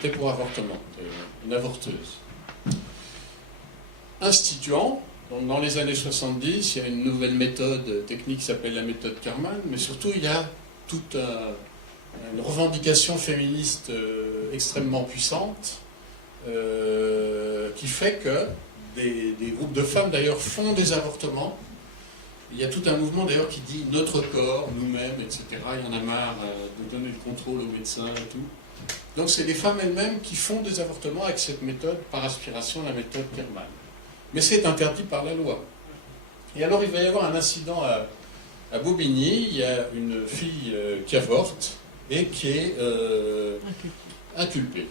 c'était pour avortement, une avorteuse. Instituant, donc dans les années 70, il y a une nouvelle méthode technique qui s'appelle la méthode Kerman, mais surtout il y a toute une revendication féministe extrêmement puissante qui fait que des groupes de femmes d'ailleurs font des avortements. Il y a tout un mouvement d'ailleurs qui dit notre corps, nous-mêmes, etc. Il y en a marre de donner le contrôle aux médecins et tout. Donc c'est les femmes elles-mêmes qui font des avortements avec cette méthode par aspiration, la méthode Kerman. Mais c'est interdit par la loi. Et alors il va y avoir un incident à Bobigny, il y a une fille qui avorte et qui est inculpée.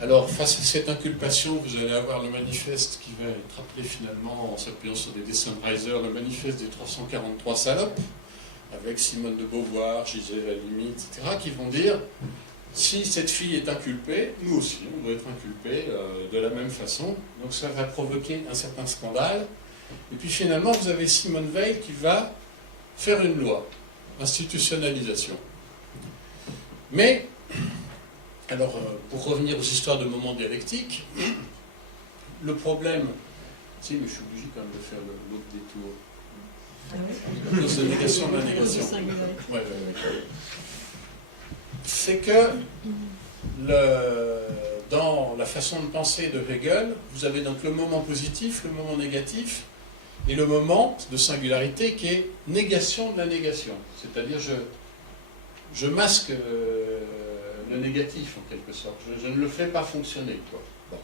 Alors, face à cette inculpation, vous allez avoir le manifeste qui va être appelé finalement, en s'appuyant sur des dessins de Reiser, le manifeste des 343 salopes, avec Simone de Beauvoir, Gisèle Halimi, etc., qui vont dire, si cette fille est inculpée, nous aussi, on doit être inculpés de la même façon. Donc ça va provoquer un certain scandale. Et puis finalement, vous avez Simone Veil qui va faire une loi, institutionnalisation. Mais... Alors, pour revenir aux histoires de moments dialectiques, le problème... Si, mais je suis obligé quand même de faire l'autre détour. La cause de négation de la négation. Ouais. C'est que dans la façon de penser de Hegel, vous avez donc le moment positif, le moment négatif, et le moment de singularité qui est négation de la négation. C'est-à-dire, je masque... le négatif en quelque sorte. Je ne le fais pas fonctionner, quoi. Bon.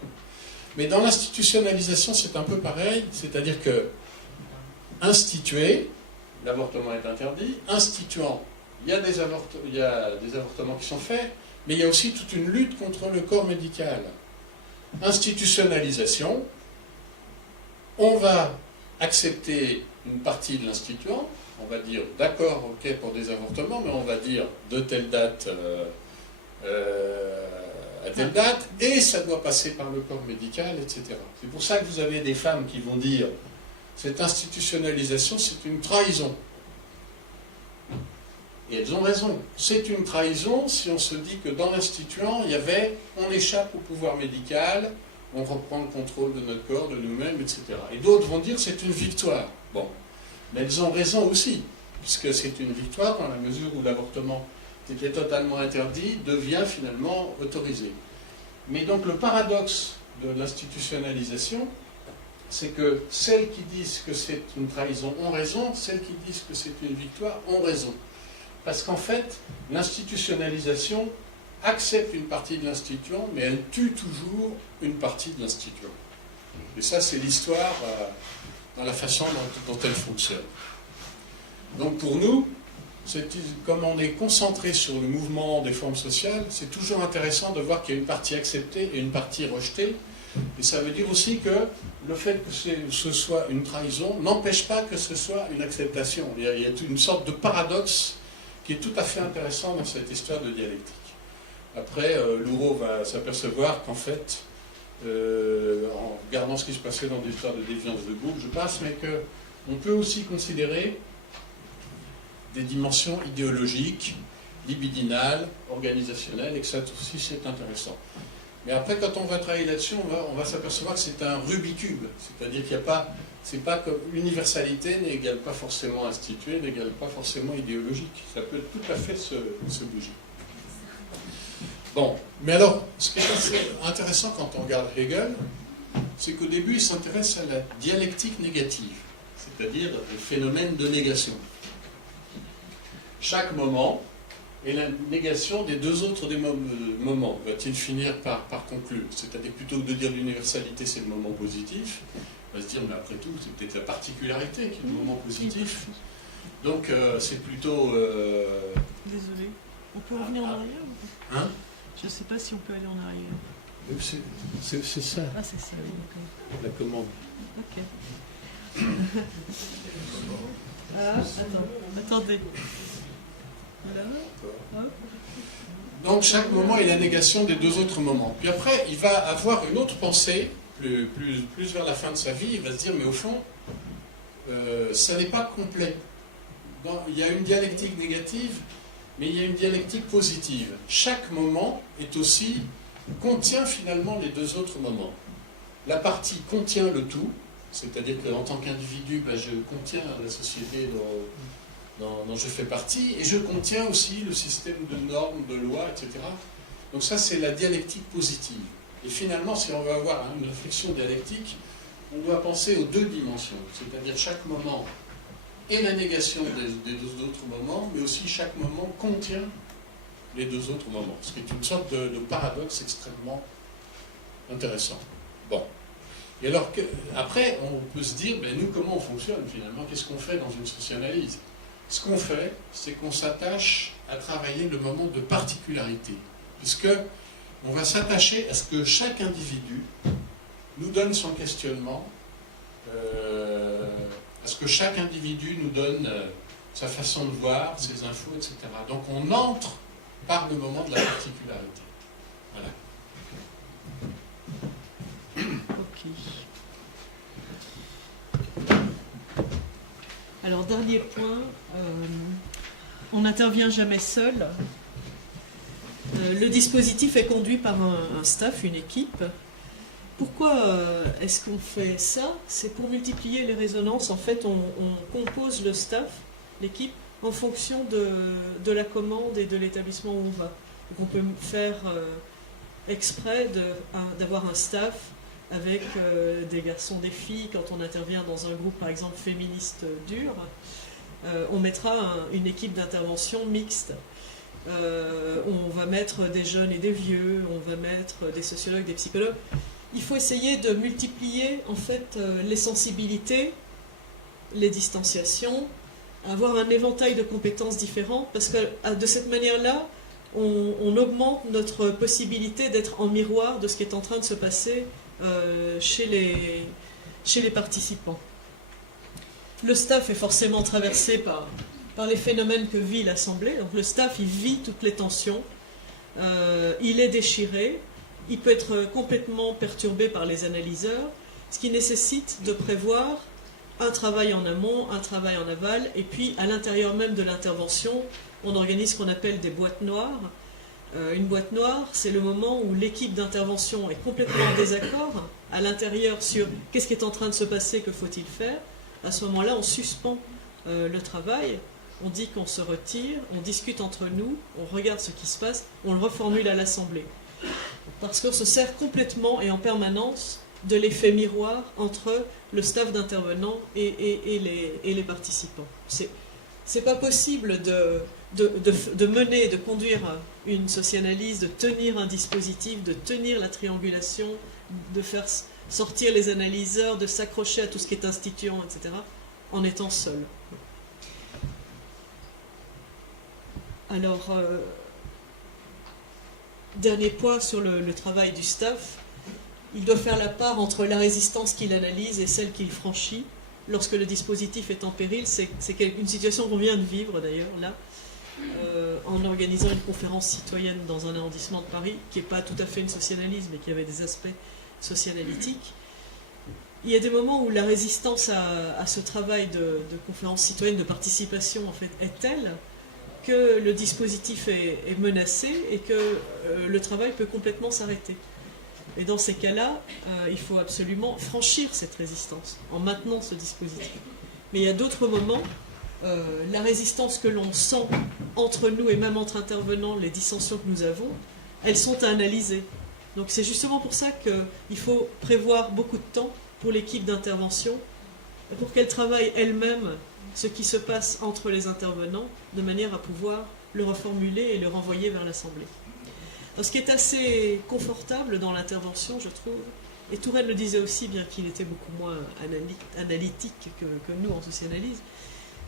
Mais dans l'institutionnalisation, c'est un peu pareil, c'est-à-dire que instituer, l'avortement est interdit, instituant, il y a des avortements qui sont faits, mais il y a aussi toute une lutte contre le corps médical. Institutionnalisation, on va accepter une partie de l'instituant, on va dire d'accord, ok pour des avortements, mais on va dire de telle date à telle date, et ça doit passer par le corps médical, etc. C'est pour ça que vous avez des femmes qui vont dire cette institutionnalisation, c'est une trahison. Et elles ont raison. C'est une trahison si on se dit que dans l'instituant, il y avait on échappe au pouvoir médical, on reprend le contrôle de notre corps, de nous-mêmes, etc. Et d'autres vont dire c'est une victoire. Bon, mais elles ont raison aussi, puisque c'est une victoire dans la mesure où l'avortement qui était totalement interdit, devient finalement autorisé. Mais donc le paradoxe de l'institutionnalisation, c'est que celles qui disent que c'est une trahison ont raison, celles qui disent que c'est une victoire ont raison. Parce qu'en fait, l'institutionnalisation accepte une partie de l'instituant, mais elle tue toujours une partie de l'instituant. Et ça, c'est l'histoire dans la façon dont elle fonctionne. Donc pour nous, comme on est concentré sur le mouvement des formes sociales, c'est toujours intéressant de voir qu'il y a une partie acceptée et une partie rejetée. Et ça veut dire aussi que le fait que ce soit une trahison n'empêche pas que ce soit une acceptation. Il y a une sorte de paradoxe qui est tout à fait intéressant dans cette histoire de dialectique. Après, Louraud va s'apercevoir qu'en fait, en regardant ce qui se passait dans l'histoire de déviance de groupe, je passe, mais qu'on peut aussi considérer des dimensions idéologiques, libidinales, organisationnelles, et que ça aussi c'est intéressant. Mais après, quand on va travailler là-dessus, on va s'apercevoir que c'est un rubicube, c'est-à-dire qu'il n'y a pas, c'est pas comme l'universalité n'égale pas forcément instituée, n'égale pas forcément idéologique. Ça peut tout à fait se bouger. Bon, mais alors, ce qui est assez intéressant quand on regarde Hegel, c'est qu'au début, il s'intéresse à la dialectique négative, c'est-à-dire le phénomène de négation. Chaque moment est la négation des deux autres moments. Va-t-il finir par conclure? C'est-à-dire plutôt que de dire l'universalité c'est le moment positif, on va se dire mais après tout c'est peut-être la particularité qui est le moment positif. Donc c'est plutôt... Désolé. On peut revenir en arrière ou... Hein? Je ne sais pas si on peut aller en arrière. C'est ça. Ah c'est ça, ok. La commande. Ok. Attendez. Voilà. Donc chaque moment est la négation des deux autres moments. Puis après, il va avoir une autre pensée, plus vers la fin de sa vie, il va se dire, mais au fond, ça n'est pas complet. Il y a une dialectique négative, mais il y a une dialectique positive. Chaque moment est aussi contient finalement les deux autres moments. La partie contient le tout, c'est-à-dire qu'en tant qu'individu, ben, je contiens la société dont je fais partie, et je contiens aussi le système de normes, de lois, etc. Donc ça, c'est la dialectique positive. Et finalement, si on veut avoir une réflexion dialectique, on doit penser aux deux dimensions, c'est-à-dire chaque moment est la négation des deux autres moments, mais aussi chaque moment contient les deux autres moments, ce qui est une sorte de paradoxe extrêmement intéressant. Bon. Et alors, après, on peut se dire, ben, nous, comment on fonctionne finalement? Qu'est-ce qu'on fait dans une socianalyse? Ce qu'on fait, c'est qu'on s'attache à travailler le moment de particularité, puisque on va s'attacher à ce que chaque individu nous donne son questionnement, à ce que chaque individu nous donne sa façon de voir, ses infos, etc. Donc on entre par le moment de la particularité. Voilà. Ok. Alors, dernier point, on n'intervient jamais seul. Le dispositif est conduit par un staff, une équipe. Pourquoi est-ce qu'on fait ça? C'est pour multiplier les résonances. En fait, on compose le staff, l'équipe, en fonction de la commande et de l'établissement où on va. Donc on peut faire exprès d'avoir un staff avec des garçons, des filles. Quand on intervient dans un groupe, par exemple, féministe dur, on mettra une équipe d'intervention mixte. On va mettre des jeunes et des vieux, on va mettre des sociologues, des psychologues. Il faut essayer de multiplier en fait les sensibilités, les distanciations, avoir un éventail de compétences différentes, parce que de cette manière-là, on augmente notre possibilité d'être en miroir de ce qui est en train de se passer chez les participants. Le staff est forcément traversé par les phénomènes que vit l'Assemblée. Donc le staff, il vit toutes les tensions, il est déchiré, il peut être complètement perturbé par les analyseurs, ce qui nécessite de prévoir un travail en amont, un travail en aval, et puis à l'intérieur même de l'intervention, on organise ce qu'on appelle des boîtes noires. Une boîte noire, c'est le moment où l'équipe d'intervention est complètement en désaccord à l'intérieur sur qu'est-ce qui est en train de se passer, que faut-il faire. À ce moment-là, on suspend le travail, on dit qu'on se retire, on discute entre nous, on regarde ce qui se passe, on le reformule à l'Assemblée. Parce qu'on se sert complètement et en permanence de l'effet miroir entre le staff d'intervenants et les participants. C'est pas possible de mener, de conduire une socianalyse, de tenir un dispositif, de tenir la triangulation, de faire sortir les analyseurs, de s'accrocher à tout ce qui est instituant, etc., en étant seul. Alors, dernier point sur le travail du staff, il doit faire la part entre la résistance qu'il analyse et celle qu'il franchit. Lorsque le dispositif est en péril, c'est une situation qu'on vient de vivre d'ailleurs là, en organisant une conférence citoyenne dans un arrondissement de Paris, qui n'est pas tout à fait une socianalyse, mais qui avait des aspects socianalytiques. Il y a des moments où la résistance à ce travail de conférence citoyenne, de participation en fait, est telle que le dispositif est menacé et que le travail peut complètement s'arrêter. Et dans ces cas-là, il faut absolument franchir cette résistance en maintenant ce dispositif. Mais il y a d'autres moments, la résistance que l'on sent entre nous et même entre intervenants, les dissensions que nous avons, elles sont à analyser. Donc c'est justement pour ça qu'il faut prévoir beaucoup de temps pour l'équipe d'intervention, pour qu'elle travaille elle-même ce qui se passe entre les intervenants, de manière à pouvoir le reformuler et le renvoyer vers l'Assemblée. Alors, ce qui est assez confortable dans l'intervention, je trouve, et Touraine le disait aussi, bien qu'il était beaucoup moins analytique que nous en socianalyse,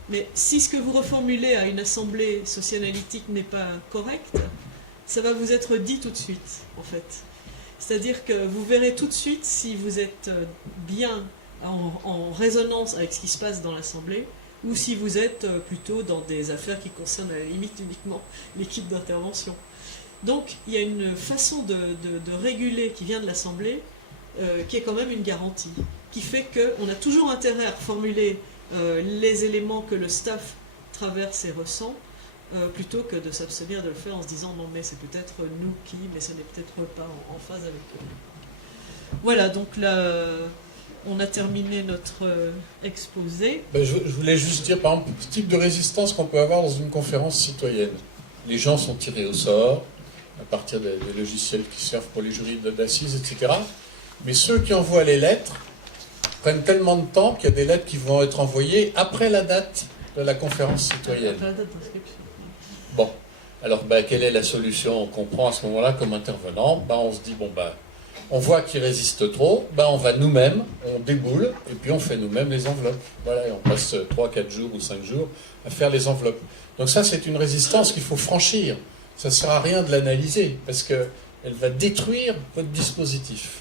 mais si ce que vous reformulez à une assemblée socianalytique n'est pas correct, ça va vous être dit tout de suite, en fait. C'est-à-dire que vous verrez tout de suite si vous êtes bien en résonance avec ce qui se passe dans l'assemblée, ou si vous êtes plutôt dans des affaires qui concernent à la limite uniquement l'équipe d'intervention. Donc il y a une façon de réguler qui vient de l'Assemblée qui est quand même une garantie, qui fait qu'on a toujours intérêt à reformuler les éléments que le staff traverse et ressent plutôt que de s'abstenir de le faire en se disant non mais c'est peut-être nous qui, mais ce n'est peut-être pas en phase avec eux. Voilà, donc là, on a terminé notre exposé. Je voulais juste dire, par exemple, le type de résistance qu'on peut avoir dans une conférence citoyenne. Les gens sont tirés au sort, à partir des logiciels qui servent pour les jurys d'assises, etc. Mais ceux qui envoient les lettres prennent tellement de temps qu'il y a des lettres qui vont être envoyées après la date de la conférence citoyenne. Après la date d'inscription. Bon, alors quelle est la solution qu'on prend à ce moment-là comme intervenant? On se dit, on voit qu'ils résistent trop, on va nous-mêmes, on déboule, et puis on fait nous-mêmes les enveloppes. Voilà, et on passe 3, 4 jours ou 5 jours à faire les enveloppes. Donc ça, c'est une résistance qu'il faut franchir. Ça ne sert à rien de l'analyser, parce qu'elle va détruire votre dispositif.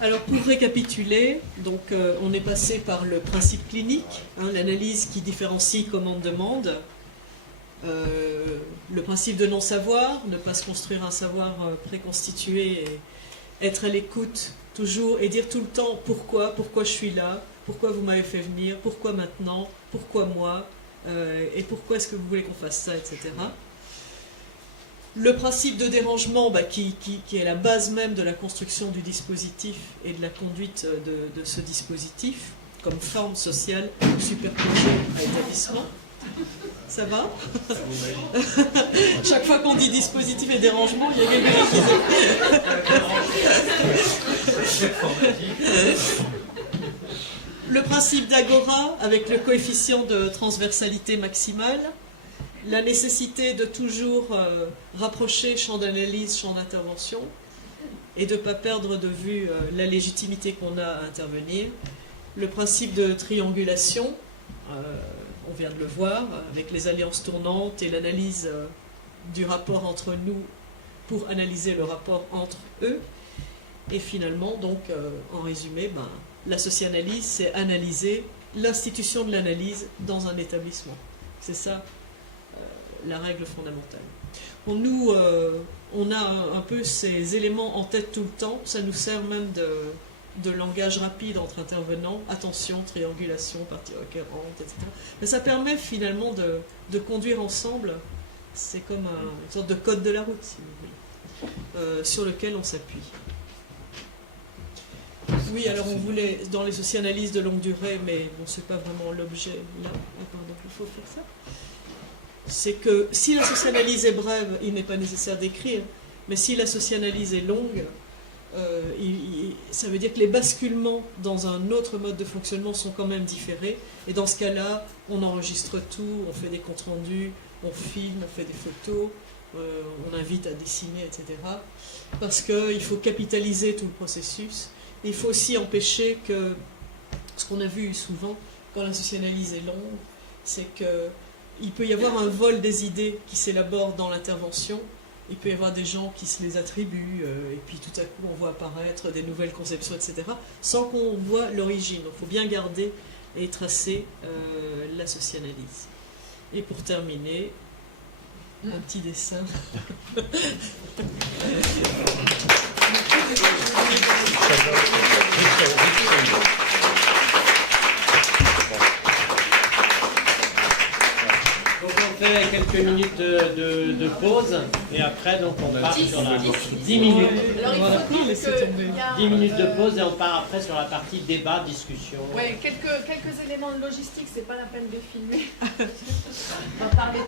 Alors pour récapituler, donc, on est passé par le principe clinique, l'analyse qui différencie commande-demande, le principe de non-savoir, ne pas se construire un savoir préconstitué, et être à l'écoute toujours et dire tout le temps pourquoi je suis là, pourquoi vous m'avez fait venir, pourquoi maintenant, pourquoi moi, et pourquoi est-ce que vous voulez qu'on fasse ça, etc. Le principe de dérangement qui est la base même de la construction du dispositif et de la conduite de ce dispositif comme forme sociale superposée à établissement. Ça va? Chaque fois qu'on dit dispositif et dérangement, il y a quelqu'un qui Le principe d'Agora avec le coefficient de transversalité maximale, la nécessité de toujours rapprocher champ d'analyse, champ d'intervention, et de ne pas perdre de vue la légitimité qu'on a à intervenir. Le principe de triangulation, on vient de le voir, avec les alliances tournantes et l'analyse du rapport entre nous pour analyser le rapport entre eux. Et finalement, donc, en résumé, la socianalyse, c'est analyser l'institution de l'analyse dans un établissement. C'est ça la règle fondamentale. Nous, on a un peu ces éléments en tête tout le temps, ça nous sert même de langage rapide entre intervenants, attention, triangulation, partie requérante, etc. Mais ça permet finalement de conduire ensemble, c'est comme une sorte de code de la route, si vous voulez, sur lequel on s'appuie. Oui, alors on voulait, dans les socianalyses de longue durée, mais bon, c'est pas vraiment l'objet là, donc il faut faire ça. C'est que si la socianalyse est brève, il n'est pas nécessaire d'écrire, mais si la socianalyse est longue, ça veut dire que les basculements dans un autre mode de fonctionnement sont quand même différés, et dans ce cas-là, on enregistre tout, on fait des comptes rendus, on filme, on fait des photos, on invite à dessiner, etc. Parce qu'il faut capitaliser tout le processus. Il faut aussi empêcher que, ce qu'on a vu souvent quand la socianalyse est longue, c'est qu'il peut y avoir un vol des idées qui s'élabore dans l'intervention, il peut y avoir des gens qui se les attribuent, et puis tout à coup on voit apparaître des nouvelles conceptions, etc., sans qu'on voit l'origine. Donc il faut bien garder et tracer la socianalyse. Et pour terminer, un petit dessin. Donc on fait quelques minutes de pause et après donc on part sur la 10 minutes. Alors il faut dire qu'il y a 10 minutes de pause et on part après sur la partie débat, discussion. quelques éléments de logistique, c'est pas la peine de filmer. On va parler